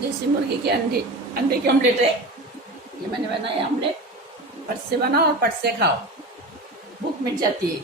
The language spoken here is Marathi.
देसी मुर्गी के अंडे अंडे की ऑमलेट है। ये मैंने बनाया ऑमलेट। फट से बनाओ और फट से खाओ, भूख मिट जाती है।